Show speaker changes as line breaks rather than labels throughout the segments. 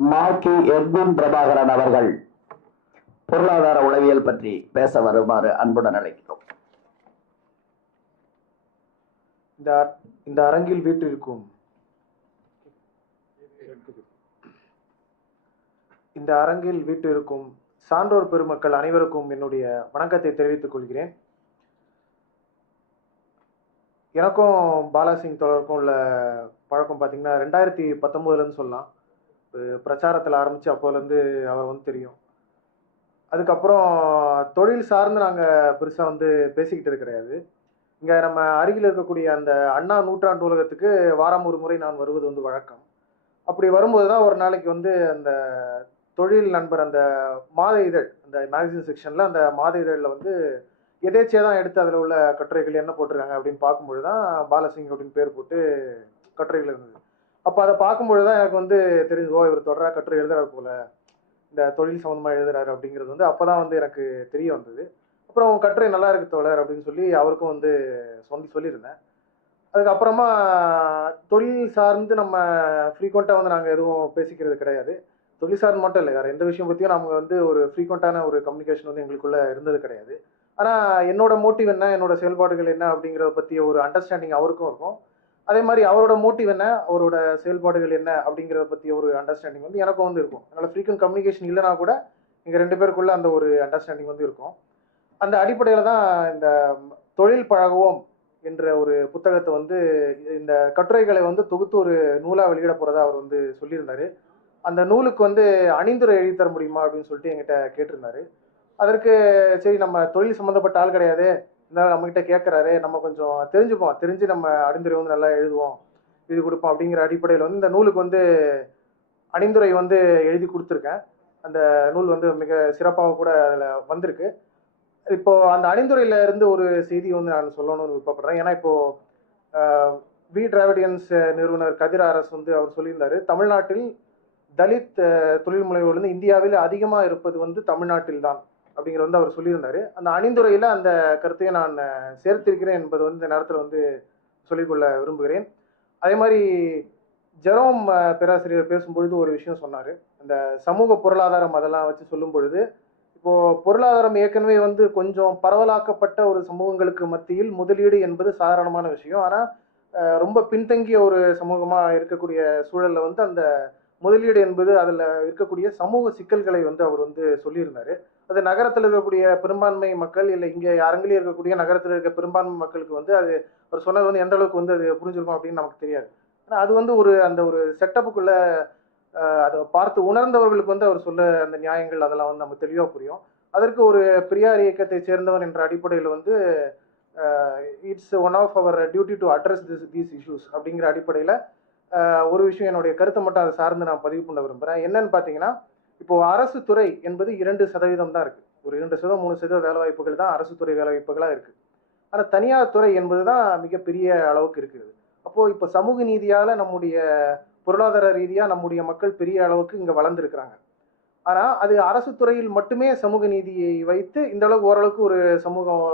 Makki Erwin Prabhakaran அவர்கள் பொருளாதார உளவியல் பற்றி பேச வருமாறு அன்புடன் அழைக்கிறோம்.
இந்த இந்த அரங்கில் வீற்றிருக்கும் இந்த அரங்கில் வீற்றிருக்கும் சான்றோர் பெருமக்கள் அனைவருக்கும் என்னுடைய வணக்கத்தை தெரிவித்துக் கொள்கிறேன். எனக்கும் பாலாசிங் தொடருக்கும் உள்ள பழக்கம் பார்த்தீங்கன்னா ரெண்டாயிரத்தி பத்தொம்போதுலேருந்து சொல்லலாம். பிரச்சாரத்தில் ஆரம்பித்து அப்போலேருந்து அவர் வந்து தெரியும். அதுக்கப்புறம் தொழில் சார்ந்து நாங்கள் பெருசாக வந்து பேசிக்கிட்டது கிடையாது. இங்கே நம்ம அருகில் இருக்கக்கூடிய அந்த அண்ணா நூற்றாண்டு நூலகத்துக்கு வாரம் ஒரு முறை நான் வருவது வந்து வழக்கம். அப்படி வரும்போது தான் ஒரு நாளைக்கு வந்து அந்த தொழில் நண்பர் அந்த மாத இதழ் அந்த மேகசின் செக்ஷனில் அந்த மாத இதழில் வந்து எதேச்சியாக தான் எடுத்து அதில் உள்ள கட்டுரைகள் என்ன போட்டிருக்காங்க அப்படின்னு பார்க்கும்பொழுது தான் பாலசிங் அப்படின்னு பேர் போட்டு கட்டுரைகள் இருந்தது. அப்போ அதை பார்க்கும்பொழுது தான் எனக்கு வந்து தெரிஞ்சு ஓ இவர் தொடராக கட்டுரை எழுதுறாரு போல. இந்த தொழில் சம்மந்தமாக எழுதுறாரு அப்படிங்கிறது வந்து அப்போ தான் வந்து எனக்கு தெரிய வந்தது. அப்புறம் கட்டுரை நல்லா இருக்கு தோழர் அப்படின்னு சொல்லி அவருக்கும் வந்து சொல்லி சொல்லியிருந்தேன். அதுக்கப்புறமா தொழில் சார்ந்து நம்ம ஃப்ரீக்வெண்ட்டாக வந்து நாங்கள் எதுவும் பேசிக்கிறது கிடையாது. தொழில் சார்ந்து மட்டும் இல்லை வேறு எந்த விஷயம் பற்றியும் நம்ம வந்து ஒரு ஃப்ரீக்வெண்ட்டான ஒரு கம்யூனிகேஷன் வந்து எங்களுக்குள்ளே இருந்தது கிடையாது. ஆனால் என்னோட மோட்டிவ் என்ன என்னோட செயல்பாடுகள் என்ன அப்படிங்கிறத பற்றிய ஒரு அண்டர்ஸ்டாண்டிங் அவருக்கும் இருக்கும். அதே மாதிரி அவரோட மோட்டிவ் என்ன அவரோட செயல்பாடுகள் என்ன அப்படிங்கிறத பற்றி ஒரு அண்டர்ஸ்டாண்டிங் வந்து எனக்கும் வந்து இருக்கும். அதனால் ஃப்ரீக்வெண்ட் கம்யூனிகேஷன் இல்லைனா கூட எங்கள் ரெண்டு பேருக்குள்ள அந்த ஒரு அண்டர்ஸ்டாண்டிங் வந்து இருக்கும். அந்த அடிப்படையில் தான் இந்த தொழில் பழகுவோம் என்ற ஒரு புத்தகத்தை வந்து இந்த கட்டுரைகளை வந்து தொகுத்து ஒரு நூலாக வெளியிட போகிறதா அவர் வந்து சொல்லியிருந்தார். அந்த நூலுக்கு வந்து அணிந்துரை எழுதி தர முடியுமா அப்படின்னு சொல்லிட்டு என்கிட்ட கேட்டிருந்தாரு. அதற்கு சரி நம்ம தொழில் சம்மந்தப்பட்ட ஆள் கிடையாது. இருந்தாலும் நம்மகிட்ட கேட்குறாரு நம்ம கொஞ்சம் தெரிஞ்சுப்போம். தெரிஞ்சு நம்ம அடிந்துரை வந்து நல்லா எழுதுவோம். எழுதி கொடுப்போம் அப்படிங்கிற அடிப்படையில் வந்து இந்த நூலுக்கு வந்து அணிந்துரை வந்து எழுதி கொடுத்துருக்கேன். அந்த நூல் வந்து மிக சிறப்பாக கூட அதில் வந்திருக்கு. இப்போ அந்த அணிந்துரையில இருந்து ஒரு செய்தி வந்து நான் சொல்லணும்னு விருப்பப்படுறேன். ஏன்னா இப்போ வி டிராவிடியன்ஸ் நிறுவனர் கதிர் அரசு வந்து அவர் சொல்லியிருந்தாரு தமிழ்நாட்டில் தலித் தொழில் முனைவோர் வந்து இந்தியாவில் அதிகமாக இருப்பது வந்து தமிழ்நாட்டில் தான் அப்படிங்கிற வந்து அவர் சொல்லியிருந்தாரு. அந்த அணிந்துரையில அந்த கருத்தையை நான் சேர்த்திருக்கிறேன் என்பது வந்து இந்த நேரத்தில் வந்து சொல்லிக்கொள்ள விரும்புகிறேன். அதே மாதிரி ஜெரோம் பேராசிரியர் பேசும்பொழுது ஒரு விஷயம் சொன்னார். அந்த சமூக பொருளாதாரம் அதெல்லாம் வச்சு சொல்லும் பொழுது இப்போ பொருளாதாரம் ஏற்கனவே வந்து கொஞ்சம் பரவலாக்கப்பட்ட ஒரு சமூகங்களுக்கு மத்தியில் முதலீடு என்பது சாதாரணமான விஷயம். ஆனால் ரொம்ப பின்தங்கிய ஒரு சமூகமாக இருக்கக்கூடிய சூழல்ல வந்து அந்த முதலீடு என்பது அதில் இருக்கக்கூடிய சமூக சிக்கல்களை வந்து அவர் வந்து சொல்லியிருந்தாரு. அது நகரத்தில் இருக்கக்கூடிய பெரும்பான்மை மக்கள் இல்லை இங்கே அரங்கிலே இருக்கக்கூடிய நகரத்தில் இருக்க பெரும்பான்மை மக்களுக்கு வந்து அது அவர் சொன்னது வந்து எந்த அளவுக்கு வந்து அது புரிஞ்சிருக்கும் அப்படின்னு நமக்கு தெரியாது. ஆனால் அது வந்து ஒரு அந்த ஒரு செட்டப்புக்குள்ள அதை பார்த்து உணர்ந்தவர்களுக்கு வந்து அவர் சொல்ல அந்த நியாயங்கள் அதெல்லாம் வந்து நமக்கு தெளிவாக புரியும். அதற்கு ஒரு பெரியார் இயக்கத்தை சேர்ந்தவன் என்ற அடிப்படையில் வந்து it's one of our duty to address this these issues அப்படிங்கிற அடிப்படையில் ஒரு விஷயம் என்னுடைய கருத்தை மட்டும் அதை சார்ந்து நான் பதிவு பண்ண விரும்புகிறேன் என்னன்னு பார்த்தீங்கன்னா இப்போ அரசு துறை என்பது இரண்டு சதவீதம் தான் இருக்குது ஒரு இரண்டு சதவீதம் மூணு சதவீத வேலைவாய்ப்புகள் தான் அரசு துறை வேலைவாய்ப்புகளாக இருக்குது ஆனால் தனியார் துறை என்பது தான் மிகப்பெரிய அளவுக்கு இருக்குது. அப்போது இப்போ சமூக நீதியால் நம்முடைய பொருளாதார ரீதியாக நம்முடைய மக்கள் பெரிய அளவுக்கு இங்கே வளர்ந்துருக்கிறாங்க. ஆனால் அது அரசு துறையில் மட்டுமே சமூக நீதியை வைத்து இந்த அளவுக்கு ஓரளவுக்கு ஒரு சமூகம்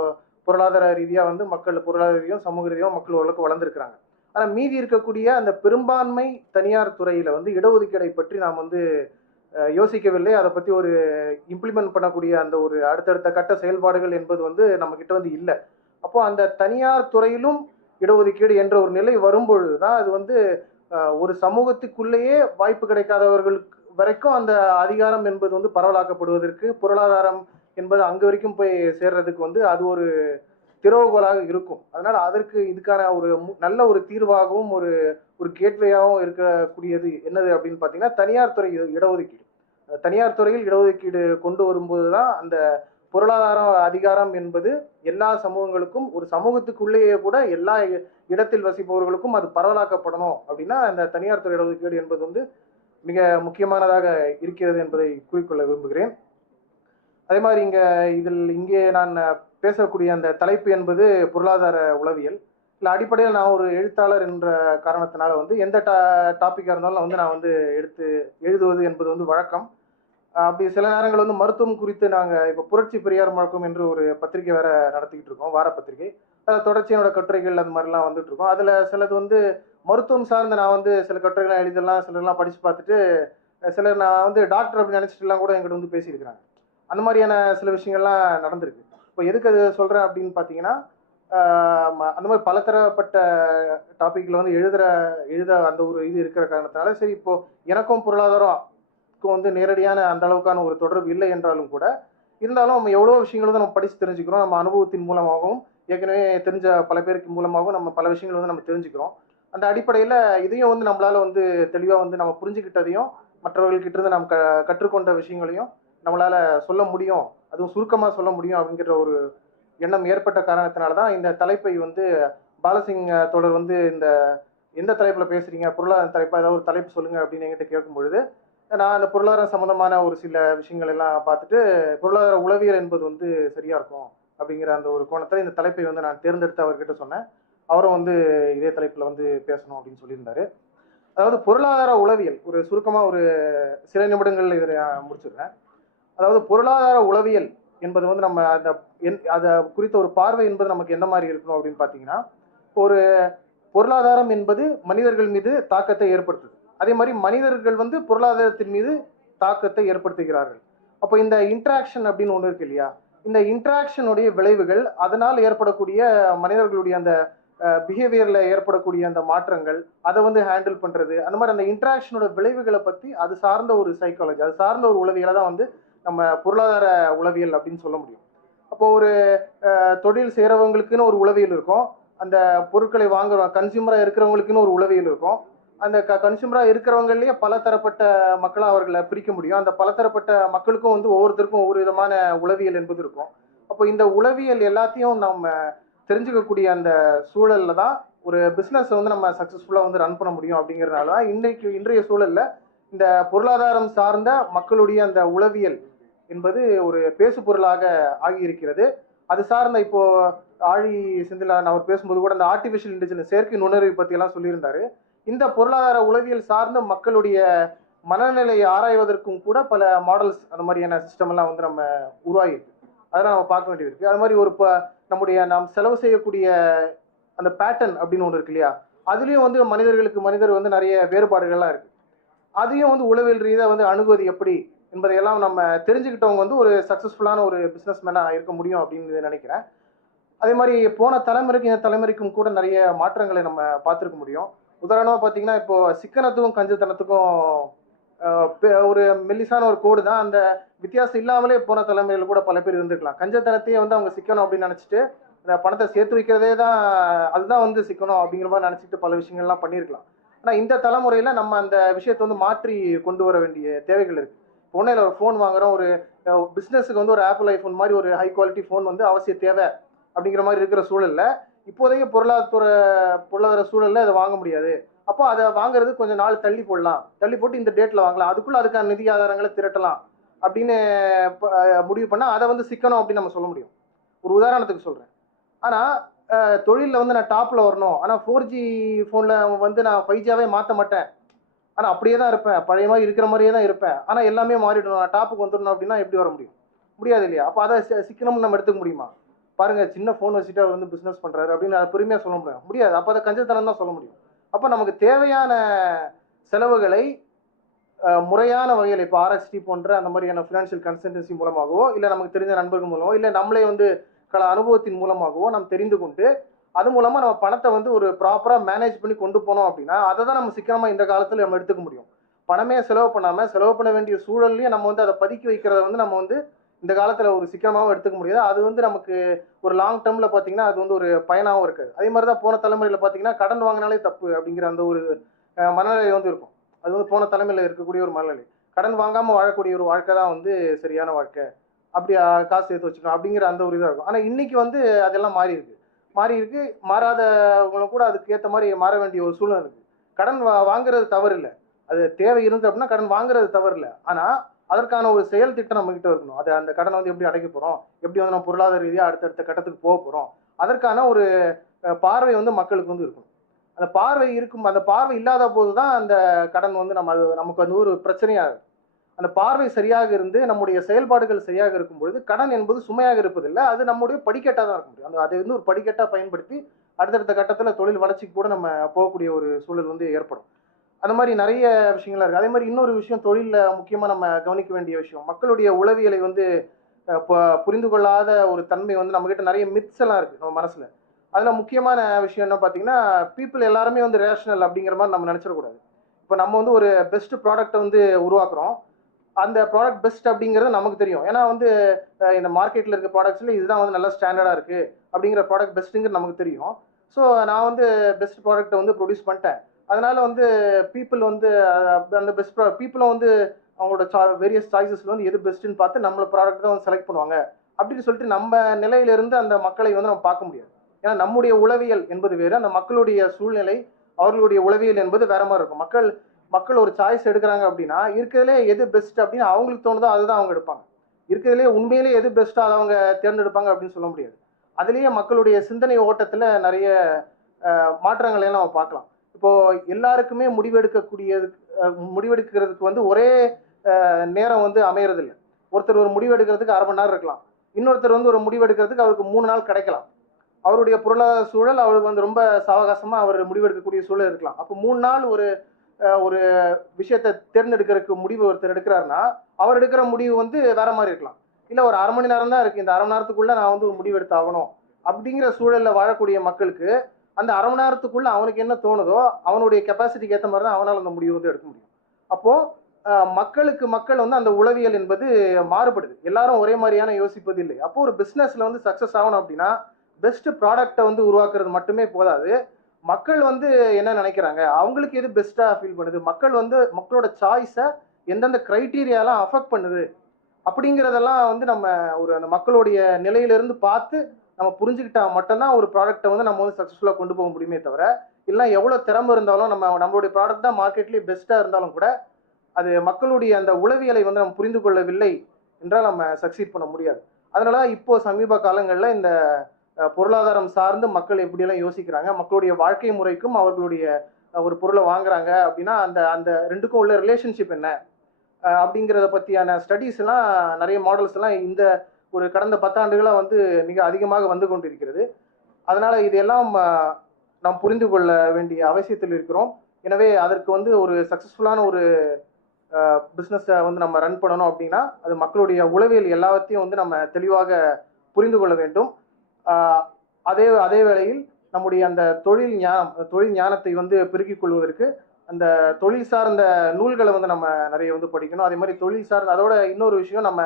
பொருளாதார ரீதியாக வந்து மக்கள் பொருளாதார ரீதியாக சமூக ரீதியாக மக்கள் ஓரளவுக்கு வளர்ந்துருக்கிறாங்க. ஆனால் மீதி இருக்கக்கூடிய அந்த பெரும்பான்மை தனியார் துறையில் வந்து இடஒதுக்கீடை பற்றி நாம் வந்து யோசிக்கவில்லை. அதை பற்றி ஒரு இம்ப்ளிமெண்ட் பண்ணக்கூடிய அந்த ஒரு அடுத்தடுத்த கட்ட செயல்பாடுகள் என்பது வந்து நம்மக்கிட்ட வந்து இல்லை. அப்போ அந்த தனியார் துறையிலும் இடஒதுக்கீடு என்ற ஒரு நிலை வரும்பொழுது தான் அது வந்து ஒரு சமூகத்துக்குள்ளேயே வாய்ப்பு கிடைக்காதவர்களுக்கு வரைக்கும் அந்த அதிகாரம் என்பது வந்து பரவலாக்கப்படுவதற்கு பொருளாதாரம் என்பது அங்கே வரைக்கும் போய் சேர்றதுக்கு வந்து அது ஒரு திறவுகோலாக இருக்கும். அதனால அதற்கு இதுக்கான ஒரு நல்ல ஒரு தீர்வாகவும் ஒரு ஒரு கேட்வேயாகவும் இருக்கக்கூடியது என்னது அப்படின்னு பார்த்தீங்கன்னா தனியார் துறை இட- இடஒதுக்கீடு. தனியார் துறையில் இடஒதுக்கீடு கொண்டு வரும்போது தான் அந்த பொருளாதார அதிகாரம் என்பது எல்லா சமூகங்களுக்கும் ஒரு சமூகத்துக்குள்ளேயே கூட எல்லா இடத்தில் வசிப்பவர்களுக்கும் அது பரவலாக்கப்படணும் அப்படின்னா அந்த தனியார் துறை இடஒதுக்கீடு என்பது வந்து மிக முக்கியமானதாக இருக்கிறது என்பதை கூறிக்கொள்ள விரும்புகிறேன். அதே மாதிரி இங்க இதில் இங்கே நான் பேசக்கூடிய அந்த தலைப்பு என்பது பொருளாதார உளவியல். இல்லை அடிப்படையில் நான் ஒரு எழுத்தாளர் என்ற காரணத்தினால வந்து எந்த டா டாப்பிக்காக இருந்தாலும் வந்து நான் வந்து எடுத்து எழுதுவது என்பது வந்து வழக்கம். அப்படி சில நேரங்கள் வந்து மருத்துவம் குறித்து நாங்கள் இப்போ புரட்சி பெரியார் முழக்கம் என்று ஒரு பத்திரிகை வேற நடத்திக்கிட்டு இருக்கோம் வார பத்திரிகை அதில் தொடர்ச்சியோட கட்டுரைகள் அது மாதிரிலாம் வந்துட்டு இருக்கோம். அதில் சிலது வந்து மருத்துவம் சார்ந்து நான் வந்து சில கட்டுரைகள்லாம் எழுதலாம் சிலர்லாம் படித்து பார்த்துட்டு சிலர் நான் வந்து டாக்டர் அப்படின்னு நினச்சிட்டுலாம் கூட எங்கிட்ட வந்து பேசியிருக்கிறாங்க. அந்த மாதிரியான சில விஷயங்கள்லாம் நடந்திருக்கு. இப்போ எதுக்கு அது சொல்கிறேன் அப்படின்னு பார்த்தீங்கன்னா அந்த மாதிரி பலதரப்பட்ட டாப்பிக்கில் வந்து எழுதுகிற எழுத அந்த ஒரு இது இருக்கிற காரணத்தினால சரி இப்போ எனக்கும் பொருளாதாரம்க்கும் வந்து நேரடியான அந்த அளவுக்கான ஒரு தொடர்பு இல்லை என்றாலும் கூட இருந்தாலும் நம்ம எவ்வளோ விஷயங்கள் வந்து நம்ம படித்து தெரிஞ்சுக்கிறோம். நம்ம அனுபவத்தின் மூலமாகவும் ஏற்கனவே தெரிஞ்ச பல பேருக்கு மூலமாகவும் நம்ம பல விஷயங்கள் வந்து நம்ம தெரிஞ்சுக்கிறோம். அந்த அடிப்படையில் இதையும் வந்து நம்மளால வந்து தெளிவாக வந்து நம்ம புரிஞ்சுக்கிட்டதையும் மற்றவர்கள்கிட்ட இருந்து நாம் க கற்றுக்கொண்ட விஷயங்களையும் நம்மளால சொல்ல முடியும். அதுவும் சுருக்கமாக சொல்ல முடியும் அப்படிங்கிற ஒரு எண்ணம் ஏற்பட்ட காரணத்தினால தான் இந்த தலைப்பை வந்து பாலசிங் தொடர் வந்து இந்த எந்த தலைப்பில் பேசுகிறீங்க பொருளாதார தலைப்பாக ஏதாவது ஒரு தலைப்பு சொல்லுங்கள் அப்படின்னு என்கிட்ட கேட்கும்பொழுது நான் அந்த பொருளாதாரம் சம்மந்தமான ஒரு சில விஷயங்கள் எல்லாம் பார்த்துட்டு பொருளாதார உளவியல் என்பது வந்து சரியாக இருக்கும் அப்படிங்கிற அந்த ஒரு கோணத்தில் இந்த தலைப்பை வந்து நான் தேர்ந்தெடுத்து அவர்கிட்ட சொன்னேன். அவரும் வந்து இதே தலைப்பில் வந்து பேசணும் அப்படின்னு சொல்லியிருந்தாரு. அதாவது பொருளாதார உளவியல் ஒரு சுருக்கமாக ஒரு சில நிமிடங்கள் இதை நான் முடிச்சிடுறேன். அதாவது பொருளாதார உளவியல் என்பது வந்து நம்ம அந்த என் அதை குறித்த ஒரு பார்வை என்பது நமக்கு எந்த மாதிரி இருக்கணும் அப்படின்னு பார்த்தீங்கன்னா ஒரு பொருளாதாரம் என்பது மனிதர்கள் மீது தாக்கத்தை ஏற்படுத்துது. அதே மாதிரி மனிதர்கள் வந்து பொருளாதாரத்தின் மீது தாக்கத்தை ஏற்படுத்துகிறார்கள். அப்போ இந்த இன்ட்ராக்ஷன் அப்படின்னு ஒன்று இருக்கு இல்லையா? இந்த இன்ட்ராக்ஷனுடைய விளைவுகள் அதனால் ஏற்படக்கூடிய மனிதர்களுடைய அந்த பிஹேவியரில் ஏற்படக்கூடிய அந்த மாற்றங்கள் அதை வந்து ஹேண்டில் பண்ணுறது அந்த மாதிரி அந்த இன்ட்ராக்ஷனோட விளைவுகளை பற்றி அது சார்ந்த ஒரு சைக்காலஜி அது சார்ந்த ஒரு உளவியலை தான் வந்து நம்ம பொருளாதார உளவியல் அப்படின்னு சொல்ல முடியும். அப்போ ஒரு தொழில் செய்கிறவங்களுக்குன்னு ஒரு உளவியல் இருக்கும். அந்த பொருட்களை வாங்குற கன்சியூமராக இருக்கிறவங்களுக்குன்னு ஒரு உளவியல் இருக்கும். அந்த க கன்சியூமராக இருக்கிறவங்களையே பலதரப்பட்ட மக்களாக அவர்களை பிரிக்க முடியும். அந்த பலதரப்பட்ட மக்களுக்கும் வந்து ஒவ்வொருத்தருக்கும் ஒவ்வொரு விதமான உளவியல் என்பது இருக்கும். அப்போ இந்த உளவியல் எல்லாத்தையும் நம்ம தெரிஞ்சுக்கக்கூடிய அந்த சூழலில் தான் ஒரு பிஸ்னஸ் வந்து நம்ம சக்ஸஸ்ஃபுல்லாக வந்து ரன் பண்ண முடியும் அப்படிங்கிறதுனால தான் இன்றைக்கு இன்றைய சூழலில் இந்த பொருளாதாரம் சார்ந்த மக்களுடைய அந்த உளவியல் என்பது ஒரு பேசு பொருளாக ஆகியிருக்கிறது. அது சார்ந்த இப்போ ஆழி செந்திலான் அவர் பேசும்போது கூட அந்த ஆர்டிஃபிஷியல் இன்டெலிஜென்ஸ் செயற்கை நுண்ணறிவு பற்றியெல்லாம் சொல்லியிருந்தாரு. இந்த பொருளாதார உளவியல் சார்ந்த மக்களுடைய மனநிலையை ஆராய்வதற்கும் கூட பல மாடல்ஸ் அந்த மாதிரியான சிஸ்டம் எல்லாம் வந்து நம்ம உருவாகிருக்கு அதெல்லாம் நம்ம பார்க்க வேண்டியது இருக்கு அது மாதிரி ஒரு இப்போ நம்முடைய நாம் செலவு செய்யக்கூடிய அந்த பேட்டர்ன் அப்படின்னு ஒன்று இருக்கு இல்லையா? அதுலேயும் வந்து மனிதர்களுக்கு மனிதர் வந்து நிறைய வேறுபாடுகள்லாம் இருக்கு. அதையும் வந்து உளவியல் ரீதியாக வந்து அணுகுவது எப்படி? என்பதையெல்லாம் நம்ம தெரிஞ்சுக்கிட்டவங்க வந்து ஒரு சக்ஸஸ்ஃபுல்லான ஒரு பிஸ்னஸ் மேனாக இருக்க முடியும் அப்படின்னு நினைக்கிறேன். அதே மாதிரி போன தலைமுறைக்கு இந்த தலைமுறைக்கும் கூட நிறைய மாற்றங்களை நம்ம பார்த்துருக்க முடியும். உதாரணமாக பார்த்தீங்கன்னா இப்போ சிக்கனத்துக்கும் கஞ்சத்தனத்துக்கும் ஒரு மெல்லிசான ஒரு கோடு தான். அந்த வித்தியாசம் இல்லாமலே போன தலைமுறையில் கூட பல பேர் இருந்திருக்கலாம். கஞ்சத்தனத்தையே வந்து அவங்க சிக்கனம் அப்படின்னு நினச்சிட்டு அந்த பணத்தை சேர்த்து வைக்கிறதே தான் அதுதான் வந்து சிக்கணும் அப்படிங்கிற மாதிரி நினச்சிட்டு பல விஷயங்கள்லாம் பண்ணியிருக்கலாம் ஆனால் இந்த தலைமுறையில் நம்ம அந்த விஷயத்தை வந்து மாற்றி கொண்டு வர வேண்டிய தேவைகள் இருக்குது ஒன்றில் ஒரு ஃபோன் வாங்குறோம் ஒரு பிஸ்னஸுக்கு வந்து ஒரு ஆப்பிள் ஐஃபோன் மாதிரி ஒரு ஹை குவாலிட்டி ஃபோன் வந்து அவசிய தேவை அப்படிங்கிற மாதிரி இருக்கிற சூழலில் இப்போதைக்கு பொருளாதார பொருளாதார சூழலில் அதை வாங்க முடியாது. அப்போ அதை வாங்குறது கொஞ்சம் நாள் தள்ளி போடலாம். தள்ளி போட்டு இந்த டேட்டில் வாங்கலாம். அதுக்குள்ளே அதுக்கான நிதி ஆதாரங்களை திரட்டலாம் அப்படின்னு முடிவு பண்ணால் அதை வந்து சிக்கணும் அப்படின்னு நம்ம சொல்ல முடியும். ஒரு உதாரணத்துக்கு சொல்கிறேன் ஆனால் தொழிலில் வந்து நான் டாப்பில் வரணும். ஆனால் ஃபோர் ஜி ஃபோனில் வந்து நான் ஃபைவ் ஜியாவே மாற்ற மாட்டேன். ஆனால் அப்படியே தான் இருப்பேன். பழைய மாதிரி இருக்கிற மாதிரியே தான் இருப்பேன். ஆனால் எல்லாமே மாறிடணும். நான் டாப்புக்கு வந்துடணும் அப்படின்னா எப்படி வர முடியும்? முடியாது இல்லையா? அப்போ அதை சிக்கனமும் சிக்கனம்னு நம்ம எடுத்துக்க முடியுமா? பாருங்க சின்ன ஃபோன் வச்சுட்டு அவர் வந்து பிஸ்னஸ் பண்ணுறாரு அப்படின்னு அதை பெருமையாக சொல்ல முடியும். முடியாது. அப்போ அதை கஞ்சத்தனம் தான் சொல்ல முடியும். அப்போ நமக்கு தேவையான செலவுகளை முறையான வகையில் இப்போ ஆர்எஸ்டி போன்ற அந்த மாதிரியான ஃபினான்ஷியல் கன்சல்டன்சி மூலமாகவோ இல்லை நமக்கு தெரிஞ்ச நண்பர்கள் மூலமோ இல்லை நம்மளே வந்து கல அனுபவத்தின் மூலமாகவோ நாம் தெரிந்து கொண்டு அது மூலமா நம்ம பணத்தை வந்து ஒரு ப்ராப்பரா மேனேஜ் பண்ணி கொண்டு போனோம் அப்படின்னா அதை தான் நம்ம சிக்கனமாக இந்த காலத்துல நம்ம எடுத்துக்க முடியும். பணமே செலவு பண்ணாம செலவு பண்ண வேண்டிய சூழல்லையும் நம்ம வந்து அதை பதுக்கி வைக்கிறத வந்து நம்ம வந்து இந்த காலத்துல ஒரு சிக்கனமாகவும் எடுத்துக்க முடியாது. அது வந்து நமக்கு ஒரு லாங் டேர்ம்ல பாத்தீங்கன்னா அது வந்து ஒரு பயனாகவும் இருக்குது. அதே மாதிரி தான் போன தலைமுறையில பாத்தீங்கன்னா கடன் வாங்கினாலே தப்பு அப்படிங்கிற அந்த ஒரு மனநிலை வந்து இருக்கும். அது வந்து போன தலைமையில இருக்கக்கூடிய ஒரு மனநிலை. கடன் வாங்காம வாழக்கூடிய ஒரு வாழ்க்கை தான் வந்து சரியான வாழ்க்கை. அப்படி காசு சேர்த்து வச்சுக்கணும் அப்படிங்கிற அந்த ஒரு இதாக இருக்கும். ஆனா இன்னைக்கு வந்து அதெல்லாம் மாறி இருக்கு மாறி இருக்கு மாறாதவங்களும் கூட அதுக்கு ஏற்ற மாதிரி மாற வேண்டிய ஒரு சூழ்நிலை இருக்கு. கடன் வா வாங்குறது தவறு இல்லை அது தேவை இருந்து அப்படின்னா கடன் வாங்குறது தவறு இல்லை ஆனால் அதற்கான ஒரு செயல் திட்டம் நம்மகிட்ட இருக்கணும். அது அந்த கடனை வந்து எப்படி அடைக்க போகிறோம் எப்படி வந்து நம்ம பொருளாதார ரீதியாக அடுத்தடுத்த கட்டத்துக்கு போக போகிறோம் அதற்கான ஒரு பார்வை வந்து மக்களுக்கு வந்து இருக்கணும். அந்த பார்வை இருக்கும் அந்த பார்வை இல்லாத போது தான் அந்த கடன் வந்து நம்ம அது நமக்கு வந்து ஒரு பிரச்சனையாகுது அந்த பார்வை சரியாக இருந்து நம்முடைய செயல்பாடுகள் சரியாக இருக்கும் பொழுது கடன் என்பது சுமையாக இருப்பதில்லை அது நம்முடைய படிக்கட்டாக தான் இருக்க முடியும் அந்த அதை வந்து ஒரு படிக்கட்டாக பயன்படுத்தி அடுத்தடுத்த கட்டத்தில் தொழில் வளர்ச்சிக்கு கூட நம்ம போகக்கூடிய ஒரு சூழல் வந்து ஏற்படும். அந்த மாதிரி நிறைய விஷயங்கள் இருக்குது அதே மாதிரி இன்னொரு விஷயம் தொழிலில் முக்கியமாக நம்ம கவனிக்க வேண்டிய விஷயம் மக்களுடைய உளவியலை வந்து புரிந்து கொள்ளாத ஒரு தன்மை வந்து நம்மக்கிட்ட நிறைய மித்ஸ் எல்லாம் இருக்குது நம்ம மனசில். அதில் முக்கியமான விஷயம் என்ன பார்த்தீங்கன்னா பீப்புள் எல்லாருமே வந்து ரேஷனல் அப்படிங்கிற மாதிரி நம்ம நினச்சிடக்கூடாது. இப்போ நம்ம வந்து ஒரு பெஸ்ட் ப்ராடக்ட்டை வந்து உருவாக்குறோம். அந்த ப்ராடக்ட் பெஸ்ட் அப்படிங்கிறது நமக்கு தெரியும். ஏன்னா வந்து இந்த மார்க்கெட்டில் இருக்க ப்ராடக்ட்ஸில் இதுதான் வந்து நல்லா ஸ்டாண்டர்டாக இருக்குது அப்படிங்கிற ப்ராடக்ட் பெஸ்ட்டுங்கிறது நமக்கு தெரியும். ஸோ நான் வந்து பெஸ்ட் ப்ராடக்ட்டை வந்து ப்ரொடியூஸ் பண்ணிட்டேன். அதனால் வந்து பீப்புள் வந்து அந்த பெஸ்ட் பீப்புளும் வந்து அவங்களோட சா வேரியஸ் சாய்ஸஸ்ல வந்து எது பெஸ்ட்டுன்னு பார்த்து நம்மள ப்ராடக்ட் தான் வந்து செலக்ட் பண்ணுவாங்க. அப்படின்னு சொல்லிட்டு நம்ம நிலையிலிருந்து அந்த மக்களை வந்து நம்ம பார்க்க முடியாது. ஏன்னா நம்முடைய உளவியல் என்பது வேறு. அந்த மக்களுடைய சூழ்நிலை அவர்களுடைய உளவியல் என்பது வேற மாதிரி இருக்கும். மக்கள் மக்கள் ஒரு சாய்ஸ் எடுக்கிறாங்க அப்படின்னா இருக்கிறதுலே எது பெஸ்ட் அப்படின்னு அவங்களுக்கு தோணுதோ அதுதான் அவங்க எடுப்பாங்க. இருக்கிறதுலே உண்மையிலேயே எது பெஸ்ட்டோ அதை அவங்க தேர்ந்தெடுப்பாங்க அப்படின்னு சொல்ல முடியாது. அதுலேயே மக்களுடைய சிந்தனை ஓட்டத்தில் நிறைய அஹ், மாற்றங்களை நம்ம பார்க்கலாம். இப்போ எல்லாருக்குமே முடிவெடுக்கக்கூடியது முடிவெடுக்கிறதுக்கு வந்து ஒரே நேரம் வந்து அமையறதில்ல. ஒருத்தர் ஒரு முடிவெடுக்கிறதுக்கு அரை மணி நேரம் இருக்கலாம். இன்னொருத்தர் வந்து ஒரு முடிவெடுக்கிறதுக்கு அவருக்கு மூணு நாள் கிடைக்கலாம். அவருடைய பொருளாதார சூழல் அவருக்கு வந்து ரொம்ப சாவகாசமாக அவர் முடிவெடுக்கக்கூடிய சூழல் இருக்கலாம். அப்போ மூணு நாள் ஒரு ஒரு விஷயத்தை தேர்ந்தெடுக்கிறதுக்கு முடிவு ஒருத்தர் எடுக்கிறாருன்னா அவர் எடுக்கிற முடிவு வந்து வேற மாதிரி இருக்கலாம். இல்லை ஒரு அரை மணி நேரம் தான் இருக்கு. இந்த அரை மணி நேரத்துக்குள்ள நான் வந்து ஒரு முடிவு எடுத்தாகணும். அப்படிங்கிற சூழலில் வாழக்கூடிய மக்களுக்கு அந்த அரை மணி நேரத்துக்குள்ள அவனுக்கு என்ன தோணுதோ அவனுடைய கெப்பாசிட்டிக்கு ஏற்ற மாதிரி தான் அவனால் அந்த முடிவு வந்து எடுக்க முடியும். அப்போ மக்களுக்கு மக்கள் வந்து அந்த உளவியல் என்பது மாறுபடுது. எல்லாரும் ஒரே மாதிரியான யோசிப்பது இல்லை. அப்போ ஒரு பிஸ்னஸ்ல வந்து சக்ஸஸ் ஆகணும் அப்படின்னா பெஸ்ட் ப்ராடக்டை வந்து உருவாக்குறது மட்டுமே போதாது. மக்கள் வந்து என்ன நினைக்கிறாங்க? அவங்களுக்கு எது பெஸ்ட்டாக ஃபீல் பண்ணுது? மக்கள் வந்து மக்களோட சாய்ஸை எந்தெந்த க்ரைட்டீரியாலாம் அஃபெக்ட் பண்ணுது? அப்படிங்கிறதெல்லாம் வந்து நம்ம ஒரு அந்த மக்களுடைய நிலையிலிருந்து பார்த்து நம்ம புரிஞ்சுக்கிட்டா மட்டும்தான் ஒரு ப்ராடக்ட்டை வந்து நம்ம வந்து சக்ஸஸ்ஃபுல்லாக கொண்டு போக முடியுமே தவிர இல்லை எவ்வளோ திறமை இருந்தாலும் நம்ம நம்மளுடைய ப்ராடக்ட் தான் மார்க்கெட்லேயே பெஸ்ட்டாக இருந்தாலும் கூட அது மக்களுடைய அந்த உளவியலை வந்து நம்ம புரிந்து கொள்ளவில்லை என்றால் நம்ம சக்சீட் பண்ண முடியாது. அதனால தான் இப்போது சமீப காலங்களில் இந்த பொருளாதாரம் சார்ந்து மக்கள் எப்படியெல்லாம் யோசிக்கிறாங்க மக்களுடைய வாழ்க்கை முறைக்கும் அவர்களுடைய ஒரு பொருளை வாங்குறாங்க அப்படின்னா அந்த அந்த ரெண்டுக்கும் உள்ள ரிலேஷன்ஷிப் என்ன? அப்படிங்கிறத பற்றியான ஸ்டடீஸ் எல்லாம் நிறைய மாடல்ஸ் எல்லாம் இந்த ஒரு கடந்த பத்தாண்டுகளாக வந்து மிக அதிகமாக வந்து கொண்டிருக்கிறது. அதனால இதையெல்லாம் நாம் புரிந்து கொள்ள வேண்டிய அவசியத்தில் இருக்கிறோம். எனவே அதற்கு வந்து ஒரு சக்ஸஸ்ஃபுல்லான ஒரு பிஸ்னஸை வந்து நம்ம ரன் பண்ணணும் அப்படின்னா அது மக்களுடைய உளவியல் எல்லாத்தையும் வந்து நம்ம தெளிவாக புரிந்து கொள்ள வேண்டும். அதே அதே வேளையில் நம்முடைய அந்த தொழில் ஞானம் தொழில் ஞானத்தை வந்து பெருக்கிக் கொள்வதற்கு அந்த தொழில் சார்ந்த நூல்களை வந்து நம்ம நிறைய வந்து படிக்கணும். அதே மாதிரி தொழில் சார்ந்த அதோட இன்னொரு விஷயம் நம்ம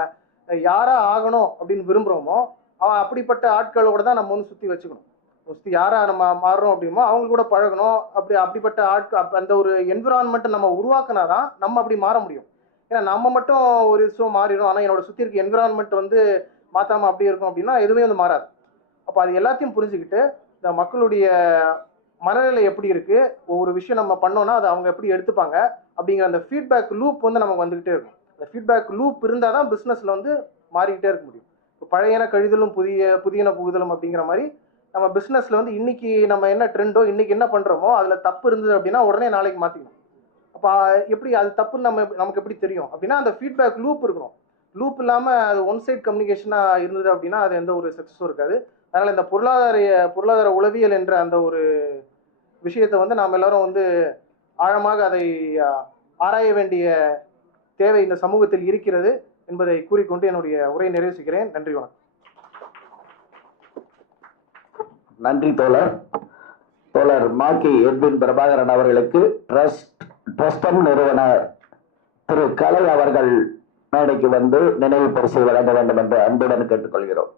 யாரா ஆகணும் அப்படின்னு விரும்புகிறோமோ அவன் அப்படிப்பட்ட ஆட்களோட தான் நம்ம வந்து சுற்றி வச்சுக்கணும். சுற்றி யாராக நம்ம மாறுறோம் அப்படிமோ அவங்க கூட பழகணும். அப்படி அப்படிப்பட்ட ஆட்கள் அந்த ஒரு என்விரான்மெண்ட்டை நம்ம உருவாக்குனா தான் நம்ம அப்படி மாற முடியும். ஏன்னா நம்ம மட்டும் ஒரு விஷயம் மாறிடும் ஆனால் என்னோட சுற்றி இருக்க என்விரான்மெண்ட் வந்து மாற்றாமல் அப்படியே இருக்கும் அப்படின்னா எதுவுமே வந்து மாறாது. அப்போ அது எல்லாத்தையும் புரிஞ்சுக்கிட்டு இந்த மக்களுடைய மனநிலை எப்படி இருக்குது ஒவ்வொரு விஷயம் நம்ம பண்ணோன்னா அதை அவங்க எப்படி எடுத்துப்பாங்க? அப்படிங்கிற அந்த ஃபீட்பேக் லூப் வந்து நமக்கு வந்துக்கிட்டே இருக்கும். அந்த ஃபீட்பேக் லூப் இருந்தால் தான் பிஸ்னஸில் வந்து மாறிக்கிட்டே இருக்க முடியும். இப்போ பழையன கழிதலும் புதிய புதியன புகுதலும் அப்படிங்கிற மாதிரி நம்ம பிஸ்னஸில் வந்து இன்னைக்கு நம்ம என்ன ட்ரெண்டோ இன்றைக்கி என்ன பண்ணுறோமோ அதில் தப்பு இருந்தது அப்படின்னா உடனே நாளைக்கு மாற்றிக்கணும் அப்போ எப்படி அது தப்புன்னு நம்ம நமக்கு எப்படி தெரியும்? அப்படின்னா அந்த ஃபீட்பேக் லூப் இருக்கணும். லூப் இல்லாமல் அது ஒன் சைட் கம்யூனிகேஷனாக இருந்தது அப்படின்னா அது எந்த ஒரு சக்ஸஸும் இருக்காது. அதனால் இந்த பொருளாதார பொருளாதார உளவியல் என்ற அந்த ஒரு விஷயத்தை வந்து நாம் எல்லாரும் வந்து ஆழமாக அதை ஆராய வேண்டிய தேவை இந்த சமூகத்தில் இருக்கிறது என்பதை கூறிக்கொண்டு என்னுடைய உரையை நிறைவு செய்கிறேன். நன்றி வணக்கம்.
நன்றி தோழர். தோழர் மாக்கி எட்வின் பிரபாகரன் அவர்களுக்கு ட்ரஸ்ட் ட்ரஸ்டம் நிறுவனர் திரு கலை அவர்கள் மேடைக்கு வந்து நினைவு பரிசு வழங்க வேண்டும் என்று அன்புடன் கேட்டுக்கொள்கிறோம்.